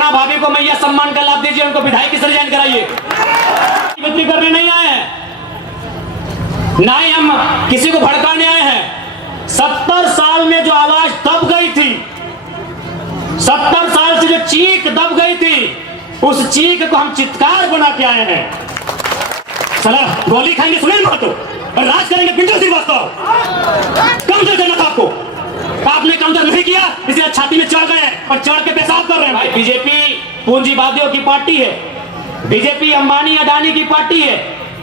अपर्णा भाभी को मैं यह सम्मान का लाभ दीजिए, उनको विधायक से रिजाइन कराइए। बिक्री करने नहीं आए हैं, ना ही हम किसी को भड़काने आए हैं। 70 साल में जो आवाज दब गई थी, 70 साल से जो चीख दब गई थी, उस चीख को हम चित्कार बना के आए हैं। साला गोली खाएंगे सुनील महतो और राज करेंगे पिंटू श्रीवास्तव। कमजोर करना था आपको, आपने कमजोर नहीं किया, इसलिए छाती में चढ़ गए और चढ़ के पेशाब कर रहे हैं। भाई बीजेपी पूंजीवादियों की पार्टी है, बीजेपी अंबानी अडानी की पार्टी है,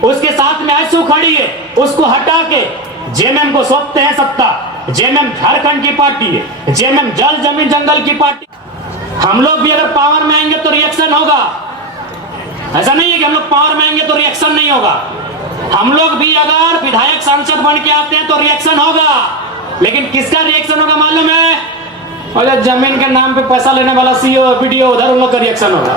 उसके साथ में आईएसयू खड़ी है, उसको हटा के जेएमएम को सौंपते हैं सत्ता। जेएमएम झारखंड की पार्टी है, जेएमएम जल जमीन जंगल की पार्टी। हम लोग भी अगर पावर में आएंगे तो रिएक्शन होगा, ऐसा नहीं है कि हम लोग पावर में आएंगे तो रिएक्शन नहीं होगा। हम लोग भी अगर विधायक सांसद बन के आते हैं तो रिएक्शन होगा, लेकिन किसका रिएक्शन होगा मालूम है? और जमीन के नाम पे पैसा लेने वाला सीओ वीडियो, उधर उन लोग का रिएक्शन होगा।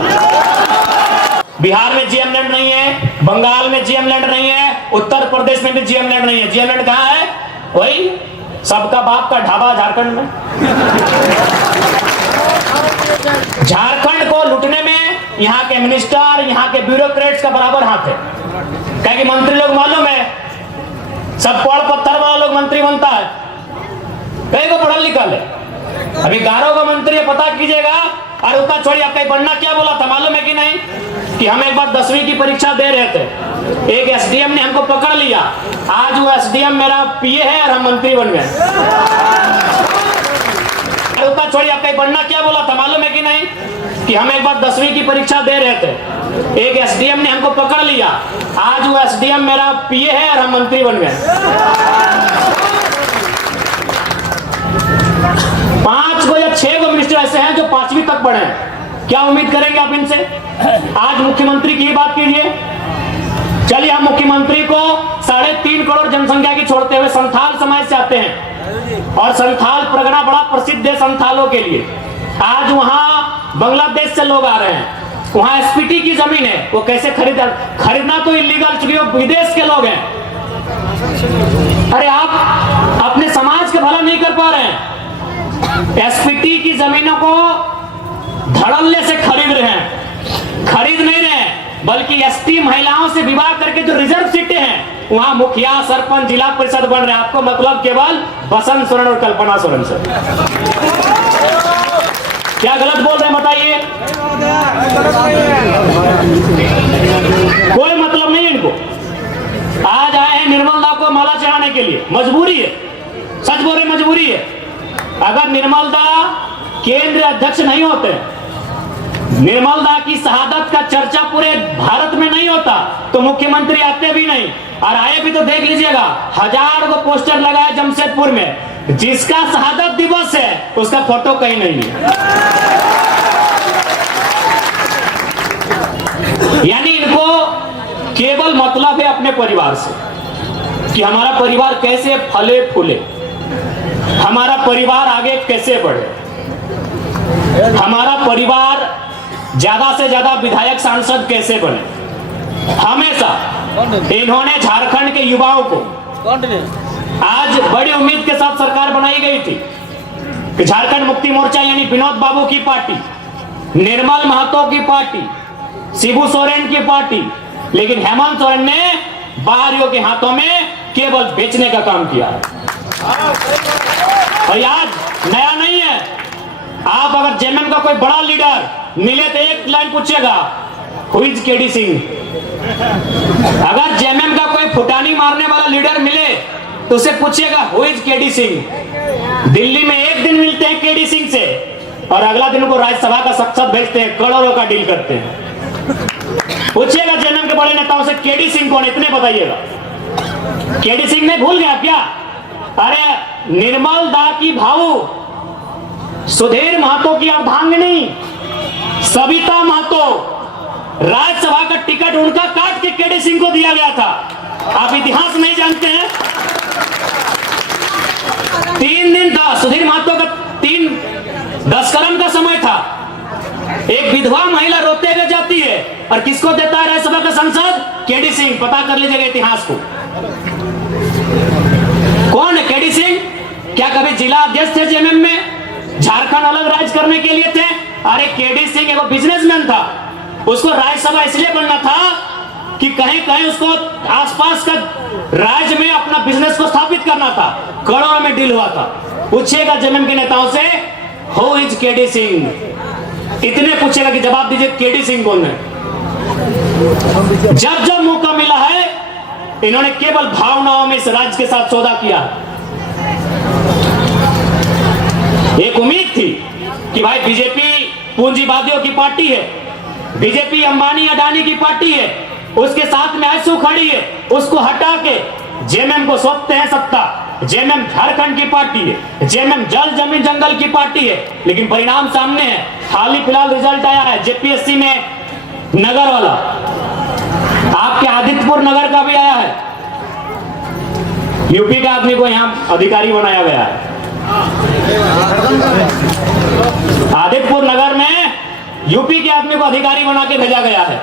बिहार में जीएम लैंड नहीं है, बंगाल में जीएम लैंड नहीं है, उत्तर प्रदेश में भी जीएम लैंड नहीं है। जीएम लैंड कहाँ है? वही सबका बाप का ढाबा झारखंड में। झारखंड को लूटने में यहाँ के मिनिस्टर, यहाँ के ब्यूरोक्रेट्स का बराबर हाथ है। क्या कि मंत्री लोग मालूम है, सब पढ़ पत्थर वाला लोग मंत्री बनता है, कई को पढ़ा लिखा है। अभी गारो का मंत्री है, पता कीजिएगा। और उतना छोड़िए, आपका बनना क्या बोला था मालूम है कि नहीं? कि हम एक बार 10वीं की परीक्षा दे रहे थे, एक एसडीएम ने हमको पकड़ लिया। आज वो एसडीएम मेरा पीए है और हम मंत्री बन गए। उतना छोड़िए, आपका बनना क्या बोला था मालूम है कि नहीं? कि हम एक बार 10वीं की परीक्षा दे रहे थे, एक एसडीएम ने हमको पकड़ लिया। आज वो एसडीएम मेरा पीए है और हम मंत्री बन गए। 5 को या 6 को मिनिस्टर ऐसे हैं जो 5वीं तक पढ़े हैं। क्या उम्मीद करेंगे आप इनसे? आज मुख्यमंत्री की बात कीजिए। चलिए, हम मुख्यमंत्री को 3.5 करोड़ जनसंख्या की छोड़ते हुए संथाल समाज से आते हैं, और संथाल परगना बड़ा प्रसिद्ध है संथालों के लिए। आज वहां बांग्लादेश से लोग आ रहे हैं, वहां एसपीटी की जमीन है, वो कैसे खरीदना तो इलीगल, चूंकि वो विदेश के लोग हैं। अरे आप अपने समाज का भला नहीं कर पा रहे हैं, एसपीटी की जमीनों को धड़ल्ले से खरीद रहे हैं। खरीद नहीं रहे, बल्कि एसटी महिलाओं से विवाह करके जो रिजर्व सीटें हैं, वहां मुखिया, सरपंच, जिला परिषद बन रहे हैं। आपको मतलब केवल बसंत सोरेन और कल्पना सोरेन से। क्या गलत बोल रहे हैं बताइए? कोई मतलब नहीं इनको। आज आए हैं निर्मलदा को माला चढ़ाने के लिए, मजबूरी है, सच बोल रहे मजबूरी है। अगर निर्मलदा केंद्र अध्यक्ष नहीं होते, निर्मलदा की शहादत का चर्चा पूरे भारत में नहीं होता, तो मुख्यमंत्री आते भी नहीं। और आए भी तो देख लीजिएगा, 1000 को पोस्टर लगाया जमशेदपुर में, जिसका शहादत दिवस है उसका फोटो कहीं नहीं है। यानी इनको केवल मतलब है अपने परिवार से, कि हमारा परिवार कैसे फले फूले, हमारा परिवार आगे कैसे बढ़े, हमारा परिवार ज्यादा से ज्यादा विधायक सांसद कैसे बने। हमेशा इन्होंने झारखंड के युवाओं को, आज बड़ी उम्मीद के साथ सरकार बनाई गई थी कि झारखंड मुक्ति मोर्चा यानी विनोद बाबू की पार्टी, निर्मल महतो की पार्टी, शिबू सोरेन की पार्टी, लेकिन हेमंत सोरेन ने बाहरियों के हाथों में केवल बेचने का काम किया। और आज नया नहीं है, आप अगर जेएमएम का कोई बड़ा लीडर मिले तो एक लाइन पूछेगा, हु इज केडी सिंह। अगर जेएमएम का कोई फुटानी मारने वाला लीडर मिले तो उसे पूछेगा, who is KD Singh. Delhi में एक दिन मिलते हैं केडी सिंह से, और अगला दिन को राज्यसभा का सख्त भेजते हैं, करोड़ों का डील करते हैं। पूछिएगा जेएमएम के बड़े नेताओं से, केडी सिंह कौन, इतने बताइएगा। केडी सिंह ने भूल गया क्या? अरे निर्मल दा की भाऊ, सुधीर महतो की अर्धांगिनी सविता महतो, राज्यसभा का टिकट उनका काट के केडी सिंह को दिया गया था। आप इतिहास नहीं जानते हैं? 3 दिन था सुधीर महतो का, 10 कर्म का समय था। एक विधवा महिला रोते हुए जाती है, और किसको देता है राज्यसभा का सांसद? केडी सिंह। पता कर लीजिएगा इतिहास को, कौन है केडी सिंह? क्या कभी जिला अध्यक्ष थे जेएमएम में? झारखंड अलग राज्य करने के लिए थे। अरे केडी सिंह एगो बिजनेसमैन था, उसको राज्यसभा इसलिए बनना था कि कहीं कहीं उसको आसपास का राज्य में अपना बिजनेस को स्थापित करना था। करोड़ों में डील हुआ था। पूछिएगा जेएमएम के नेताओं से, हु इज केडी सिंह, इतने पूछेगा कि जवाब दीजिए केडी सिंह कौन है। जब जब मौका मिला है इन्होंने केवल भावनाओं में इस राज्य के साथ सौदा किया। एक उम्मीद थी कि भाई बीजेपी पूंजीवादियों की पार्टी है, बीजेपी अंबानी अडानी की पार्टी है, उसके साथ में आंसू खड़ी है, उसको हटा के जेएमएम को सौंपते हैं सत्ता। जेएमएम झारखंड की पार्टी है, जेएमएम जल जमीन जंगल की पार्टी है। लेकिन परिणाम सामने है, हाल ही फिलहाल रिजल्ट आया है जेपीएससी में नगर वाला, आपके आदित्यपुर नगर का भी आया है। यूपी का आदमी को यहां अधिकारी बनाया गया है। आदित्यपुर नगर में यूपी के आदमी को अधिकारी बना के भेजा गया है।